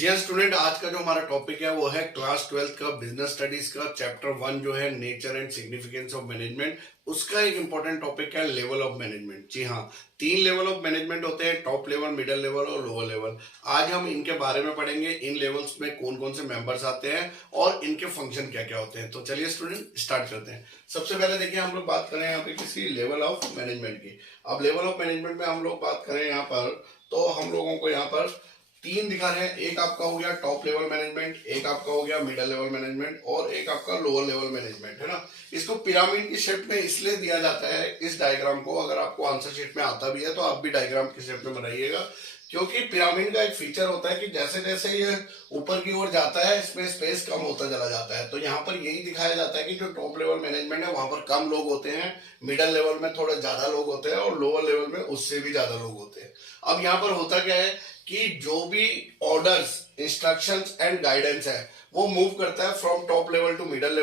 जी हाँ स्टूडेंट, आज का जो हमारा टॉपिक है वो है क्लास 12th का बिजनेस स्टडीज का चैप्टर 1 जो है nature and significance of management. उसका एक इंपॉर्टेंट टॉपिक है लेवल ऑफ मैनेजमेंट। जी हाँ, 3 लेवल ऑफ मैनेजमेंट होते हैं, टॉप लेवल, मिडिल लेवल और लोअर लेवल। आज हम इनके बारे में पढ़ेंगे, इन लेवल्स में कौन कौन से मेंबर्स आते हैं और इनके फंक्शन क्या क्या होते हैं। तो चलिए स्टूडेंट स्टार्ट करते हैं। सबसे पहले देखिए, हम लोग बात करें यहाँ पे किसी लेवल ऑफ मैनेजमेंट की। अब लेवल ऑफ मैनेजमेंट में हम लोग बात करें यहाँ पर, तो हम लोगों को यहाँ पर 3 दिखा रहे हैं। एक आपका हो गया टॉप लेवल मैनेजमेंट, एक आपका हो गया मिडिल लेवल मैनेजमेंट और एक आपका लोअर लेवल मैनेजमेंट, है ना। इसको पिरामिड की शेप में इसलिए दिया जाता है इस डायग्राम को। अगर आपको आंसर शीट में आता भी है तो आप भी डायग्राम की शेप में बनाइएगा, क्योंकि पिरामिड का एक फीचर होता है कि जैसे जैसे ये ऊपर की ओर जाता है इसमें स्पेस कम होता चला जाता है। तो यहाँ पर यही दिखाया जाता है कि जो टॉप लेवल मैनेजमेंट है वहां पर कम लोग होते हैं, मिडिल लेवल में थोड़ा ज्यादा लोग होते हैं और लोअर लेवल में उससे भी ज्यादा लोग होते हैं। अब यहाँ पर होता क्या है कि जो भी ऑर्डर्स, इंस्ट्रक्शंस एंड गाइडेंस है वो मूव करता है from top level to middle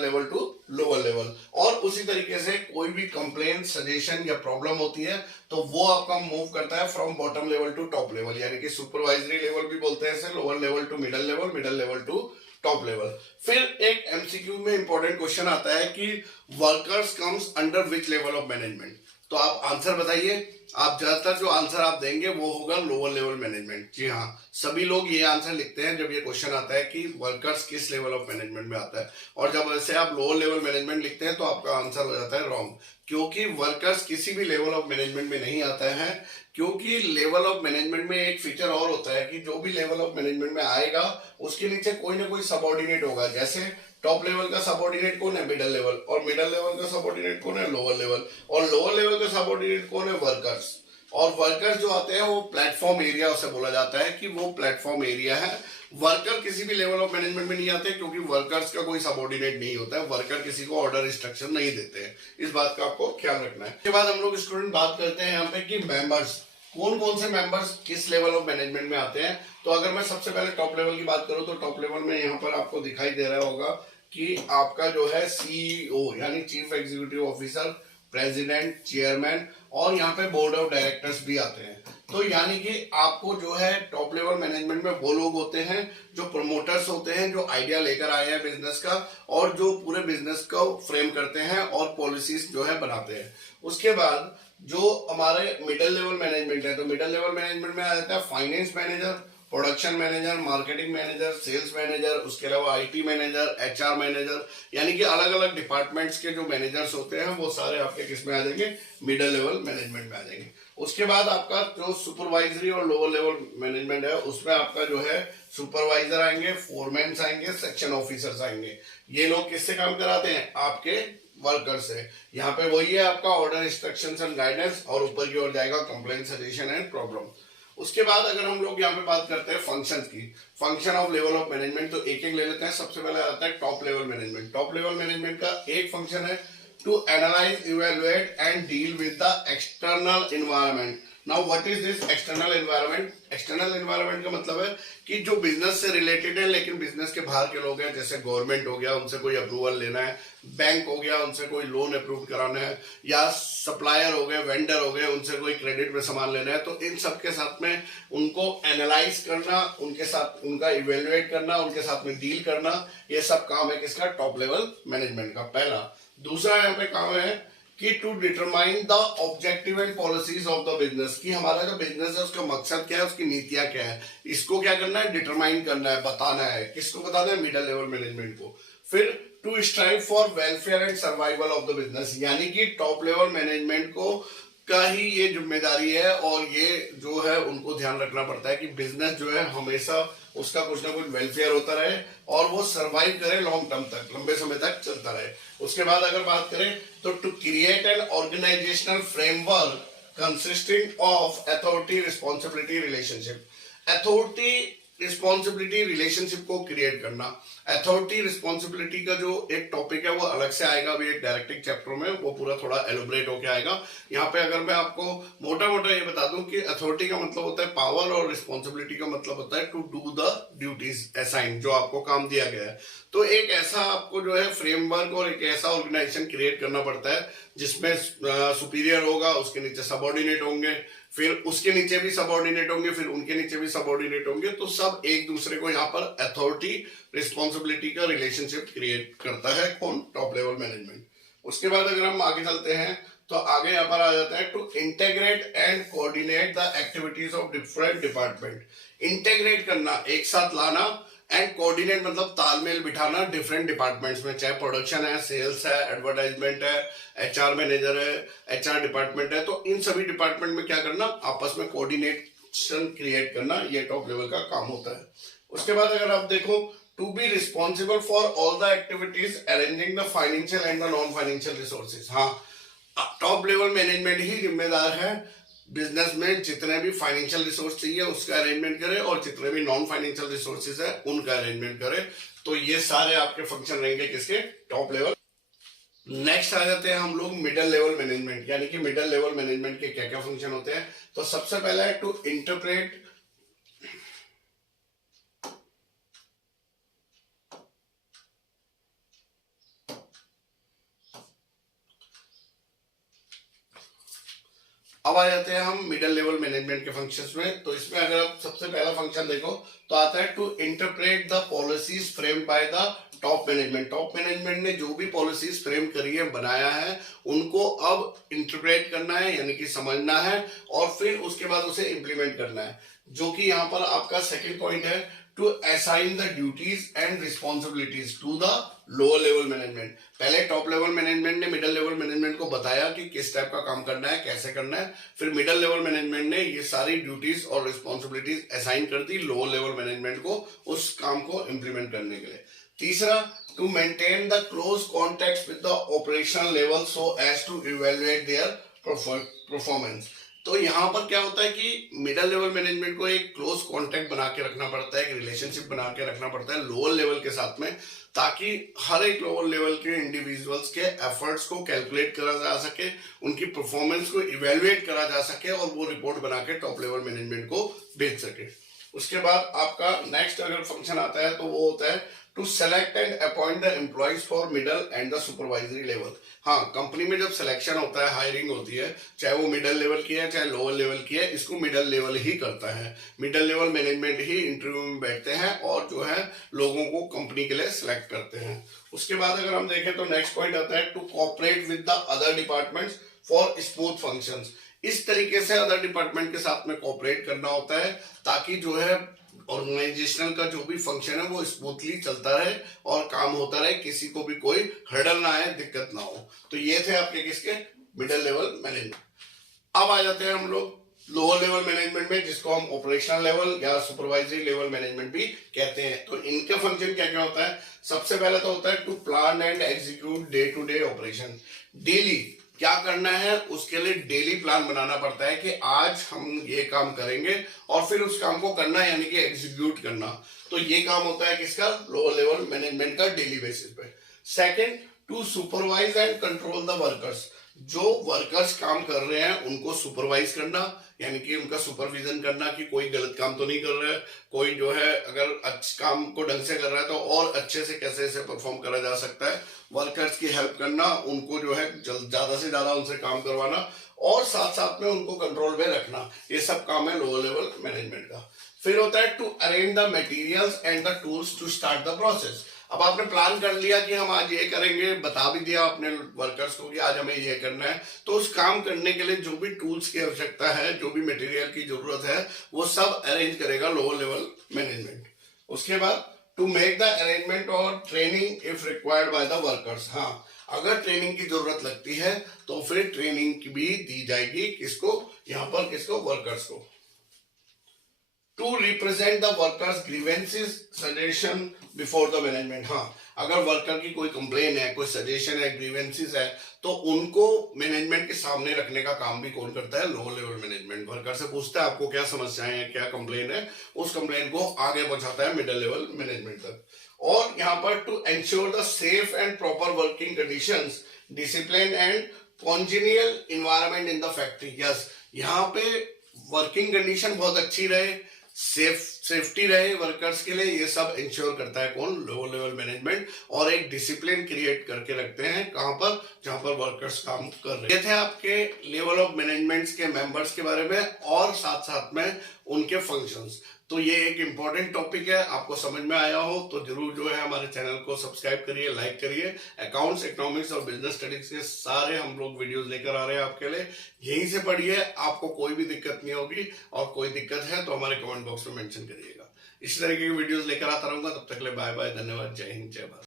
level to lower level. और उसी तरीके से कोई भी कंप्लेन, सजेशन या प्रॉब्लम होती है तो वो आपका मूव करता है from bottom level to top level, यानी कि सुपरवाइजरी लेवल भी बोलते हैं इसे, lower level to middle level to top level. फिर एक एमसीक्यू में इंपॉर्टेंट क्वेश्चन आता है कि workers comes under which level of management. तो आप आंसर बताइए। आप ज्यादातर जो आंसर आप देंगे वो होगा लोअर लेवल मैनेजमेंट। जी हाँ, सभी लोग ये आंसर लिखते हैं जब ये क्वेश्चन आता है कि वर्कर्स किस लेवल ऑफ मैनेजमेंट में आता है। और जब ऐसे आप लोअर लेवल मैनेजमेंट लिखते हैं तो आपका आंसर हो जाता है रॉन्ग, क्योंकि वर्कर्स किसी भी लेवल ऑफ मैनेजमेंट में नहीं आता है। क्योंकि लेवल ऑफ मैनेजमेंट में एक फीचर और होता है कि जो भी लेवल ऑफ मैनेजमेंट में आएगा उसके नीचे कोई ना कोई सबऑर्डिनेट होगा। जैसे टॉप लेवल का सबऑर्डिनेट कौन है? Middle level. और मिडिल लेवल का सबऑर्डिनेट कौन है? Lower level. और लोअर लेवल का सबऑर्डिनेट कौन है? वर्कर्स। और वर्कर्स जो आते हैं वो प्लेटफॉर्म एरिया उसे बोला जाता है कि वो प्लेटफॉर्म एरिया है। वर्कर किसी भी लेवल ऑफ मैनेजमेंट में नहीं आते, क्योंकि वर्कर्स का कोई सबऑर्डिनेट नहीं होता है। वर्कर किसी को ऑर्डर इंस्ट्रक्शन नहीं देते हैं। इस बात का आपको ख्याल रखना है। इसके बाद हम लोग स्टूडेंट बात करते हैं यहाँ पे कि मेंबर्स, कौन कौन से मेंबर्स किस लेवल ऑफ मैनेजमेंट में आते हैं। तो अगर मैं सबसे पहले टॉप लेवल की बात करूं तो टॉप लेवल में यहाँ पर आपको दिखाई दे रहा होगा कि आपका जो है सीईओ यानी chief executive officer, president, chairman और यहाँ पे बोर्ड ऑफ डायरेक्टर्स भी आते हैं। तो यानी कि आपको जो है टॉप लेवल मैनेजमेंट में वो लोग होते हैं जो प्रमोटर्स होते हैं, जो आइडिया लेकर आए हैं बिजनेस का और जो पूरे बिजनेस को फ्रेम करते हैं और पॉलिसीज जो है बनाते हैं। उसके बाद जो हमारे मिडिल लेवल मैनेजमेंट है, तो मिडिल लेवल मैनेजमेंट में आ जाता है finance manager, production manager, marketing manager, sales manager, उसके अलावा आईटी मैनेजर, एचआर मैनेजर, यानी कि अलग अलग डिपार्टमेंट्स के जो मैनेजर्स होते हैं वो सारे आपके किस में आ जाएंगे? मिडिल लेवल मैनेजमेंट में आ जाएंगे। उसके बाद आपका जो सुपरवाइजरी और लोअर लेवल मैनेजमेंट है उसमें आपका जो है सुपरवाइजर आएंगे, फोरमैन आएंगे, सेक्शन ऑफिसर्स आएंगे। ये लोग किससे काम कराते हैं? आपके वर्कर से। यहाँ पे वही है आपका ऑर्डर, इंस्ट्रक्शंस एंड गाइडेंस, और ऊपर की ओर जाएगा कंप्लेंट, सजेशन एंड प्रॉब्लम। उसके बाद अगर हम लोग यहाँ पे बात करते हैं फंक्शन की, function of level of management, तो एक एक ले लेते हैं। सबसे पहले आता है top level management. Top level management का एक फंक्शन है to analyse, evaluate and deal with the external environment. Now what is this external environment? External environment का मतलब है कि जो बिजनेस से रिलेटेड है लेकिन बिजनेस के बाहर के लोग हैं, जैसे गवर्नमेंट हो गया, उनसे कोई अप्रूवल लेना है, बैंक हो गया, उनसे कोई लोन अप्रूव कराना है, या सप्लायर हो गए, वेंडर हो गए, उनसे कोई क्रेडिट पे सामान लेना है। तो इन सब के साथ में उनको एनालाइज करना, उनके साथ उनका इवेल्युएट करना, उनके साथ में डील करना, ये सब काम है किसका? टॉप लेवल मैनेजमेंट का पहला। दूसरा यहाँ पे काम है कि to determine the objective and policies of the business, कि हमारा जो बिजनेस है उसका मकसद क्या है, उसकी नीतियां क्या है, इसको क्या करना है? डिटरमाइन करना है, बताना है। किसको बताना है? मिडिल लेवल मैनेजमेंट को। फिर to strive for welfare and survival of the business, यानी कि टॉप लेवल मैनेजमेंट को का ही ये जिम्मेदारी है और ये जो है उनको ध्यान रखना पड़ता है कि बिजनेस जो है हमेशा उसका कुछ ना कुछ वेलफेयर होता रहे और वो सरवाइव करे लॉन्ग टर्म तक, लंबे समय तक चलता रहे। उसके बाद अगर बात करें तो to create an organisational framework consisting of authority responsibility relationship. Authority responsibility relationship को क्रिएट करना। अथॉरिटी रिस्पॉन्सिबिलिटी का जो एक टॉपिक है वो अलग से आएगा अभी एक डायरेक्टिव चैप्टर में, वो पूरा थोड़ा एलोबरेट होके आएगा। यहाँ पे अगर मैं आपको मोटा मोटा ये बता दूं कि अथॉरिटी का मतलब होता है पावर और रिस्पॉन्सिबिलिटी का मतलब होता है to do the duties assign, जो आपको काम दिया गया है। तो एक ऐसा आपको जो है फ्रेमवर्क और एक ऐसा ऑर्गेनाइजेशन क्रिएट करना पड़ता है जिसमें सुपीरियर होगा, उसके नीचे सबऑर्डिनेट होंगे, फिर उसके नीचे भी सबऑर्डिनेट होंगे, फिर उनके नीचे भी सबऑर्डिनेट होंगे, तो सब एक दूसरे को यहाँ पर अथॉरिटी रिस्पॉन्सिबिलिटी का रिलेशनशिप क्रिएट करता है कौन, टॉप लेवल मैनेजमेंट। उसके बाद अगर हम आगे चलते हैं तो आगे यहाँ पर आ जाता है to integrate and coordinate the activities of different department. Integrate करना, एक साथ लाना, एंड कोऑर्डिनेट मतलब तालमेल बिठाना डिफरेंट डिपार्टमेंट्स में, चाहे प्रोडक्शन है, सेल्स है, एडवर्टाइजमेंट है, एचआर मैनेजर है, एचआर डिपार्टमेंट है, तो इन सभी डिपार्टमेंट में क्या करना, आपस में कोऑर्डिनेशन क्रिएट करना, ये टॉप लेवल का काम होता है। उसके बाद अगर आप देखो to be responsible for all the activities arranging the financial and the non financial resources. हाँ, टॉप लेवल मैनेजमेंट ही जिम्मेदार है बिजनेस में जितने भी फाइनेंशियल रिसोर्स चाहिए उसका अरेंजमेंट करे, और जितने भी नॉन फाइनेंशियल रिसोर्सेज है उनका अरेंजमेंट करे। तो ये सारे आपके फंक्शन रहेंगे किसके, टॉप लेवल। नेक्स्ट आ जाते हैं हम लोग मिडिल लेवल मैनेजमेंट, यानी कि मिडिल लेवल मैनेजमेंट के क्या क्या फंक्शन होते हैं। तो सबसे पहला है टू इंटरप्रेट, अब आ जाते हैं हम मिडिल लेवल मैनेजमेंट के फंक्शंस में। तो इसमें अगर आप सबसे पहला फंक्शन देखो तो आता है to interpret the policies framed by the top management. Top management ने जो भी पॉलिसीज फ्रेम करी है, बनाया है, उनको अब इंटरप्रेट करना है, यानी कि समझना है, और फिर उसके बाद उसे इंप्लीमेंट करना है, जो कि यहाँ पर आपका सेकंड पॉइंट है to assign the duties and responsibilities to the lower level management. पहले टॉप लेवल मैनेजमेंट ने मिडिल लेवल मैनेजमेंट को बताया कि किस टाइप का काम करना है, कैसे करना है, फिर मिडिल लेवल मैनेजमेंट ने ये सारी ड्यूटीज और रिस्पॉन्सिबिलिटीज असाइन कर दी लोअर लेवल मैनेजमेंट को उस काम को इंप्लीमेंट करने के लिए। तीसरा, to maintain the close contact with the operational level so as to evaluate their performance. तो यहाँ पर क्या होता है कि मिडिल लेवल मैनेजमेंट को एक क्लोज कांटेक्ट बना के रखना पड़ता है, एक रिलेशनशिप बना के रखना पड़ता है लोअर लेवल के साथ में, ताकि हर एक लोअर लेवल के इंडिविजुअल्स के एफर्ट्स को कैलकुलेट करा जा सके, उनकी परफॉर्मेंस को इवेल्युएट करा जा सके, और वो रिपोर्ट बना के टॉप लेवल मैनेजमेंट को भेज सके। उसके बाद आपका नेक्स्ट अगर फंक्शन आता है तो वो होता है to select and appoint the employees for middle and the supervisory level. हाँ, कंपनी में जब सिलेक्शन होता है, हायरिंग होती है, चाहे वो मिडिल लेवल की है चाहे लोअर लेवल की है, इसको मिडिल लेवल ही करता है। मिडिल लेवल मैनेजमेंट ही इंटरव्यू में बैठते हैं और जो है लोगों को कंपनी के लिए सिलेक्ट करते हैं। उसके बाद अगर हम देखें तो नेक्स्ट पॉइंट आता है to cooperate with the other departments for smooth functions. इस तरीके से अदर डिपार्टमेंट के साथ में कोऑपरेट करना होता है ताकि जो है ऑर्गेनाइजेशनल का जो भी फंक्शन है वो स्मूथली चलता रहे और काम होता रहे, किसी को भी कोई हर्डल ना आए, दिक्कत ना हो। तो ये थे आपके किसके, मिडिल लेवल मैनेजमेंट। अब आ जाते हैं हम लोग लोअर लेवल मैनेजमेंट में, जिसको हम ऑपरेशनल लेवल या सुपरवाइजरी लेवल मैनेजमेंट भी कहते हैं। तो इनका फंक्शन क्या क्या होता है। सबसे पहले तो होता है to plan and execute day to day operation. Daily क्या करना है उसके लिए डेली प्लान बनाना पड़ता है कि आज हम ये काम करेंगे, और फिर उस काम को करना यानी कि एग्जीक्यूट करना। तो ये काम होता है किसका, लोअर लेवल मैनेजमेंट का डेली बेसिस पे। Second, to supervise and control the workers. जो वर्कर्स काम कर रहे हैं उनको सुपरवाइज करना, यानी कि उनका सुपरविजन करना कि कोई गलत काम तो नहीं कर रहा है, कोई जो है अगर अच्छे काम को ढंग से कर रहा है तो और अच्छे से कैसे इसे परफॉर्म करा जा सकता है। वर्कर्स की हेल्प करना, उनको जो है ज्यादा से ज्यादा उनसे काम करवाना, और साथ साथ में उनको कंट्रोल में रखना, ये सब काम है लोअर लेवल मैनेजमेंट का। फिर होता है to arrange the materials and the tools to start the process. अब आपने प्लान कर लिया कि हम आज ये करेंगे, बता भी दिया अपने वर्कर्स को कि आज हमें ये करना है, तो उस काम करने के लिए जो भी टूल्स की आवश्यकता है, जो भी मटेरियल की जरूरत है, वो सब अरेंज करेगा लोअर लेवल मैनेजमेंट। उसके बाद टू मेक द अरेंजमेंट और training if required by the workers. हाँ, अगर ट्रेनिंग की जरूरत लगती है तो फिर ट्रेनिंग भी दी जाएगी, किसको, यहाँ पर किसको, वर्कर्स को। To represent the workers grievances suggestion before the management. हाँ, अगर वर्कर की कोई कंप्लेन है, कोई सजेशन है, ग्रीवेंसेस है, तो उनको मैनेजमेंट के सामने रखने का काम भी कौन करता है, लोअर लेवल मैनेजमेंट। वर्कर से पूछता है आपको क्या समस्याएं हैं, क्या कंप्लेन है, उस कंप्लेन को आगे पहुंचाता है मिडिल लेवल मैनेजमेंट तक। और यहाँ पर to ensure the safe and proper working conditions, discipline and congenial environment in the factory. Yes, यहाँ पे वर्किंग कंडीशन बहुत अच्छी रहे, सेफ्टी रहे वर्कर्स के लिए, ये सब इंश्योर करता है कौन? Low level management. और एक डिसिप्लिन क्रिएट करके रखते हैं कहां पर? जहां पर वर्कर्स काम कर रहे हैं। ये थे आपके लेवल ऑफ मैनेजमेंट्स के मेंबर्स के बारे में और साथ साथ में उनके फंक्शंस। तो ये एक इंपॉर्टेंट टॉपिक है, आपको समझ में आया हो तो जरूर जो है हमारे चैनल को सब्सक्राइब करिए, लाइक करिए। अकाउंट्स, इकोनॉमिक्स और बिजनेस स्टडीज के सारे हम लोग वीडियोस लेकर आ रहे हैं आपके लिए, यहीं से पढ़िए, आपको कोई भी दिक्कत नहीं होगी। और कोई दिक्कत है तो हमारे कमेंट बॉक्स में मेंशन करिएगा। इस तरीके की वीडियोस लेकर आता रहूंगा, तब तक के लिए बाय बाय, धन्यवाद, जय हिंद, जय भारत।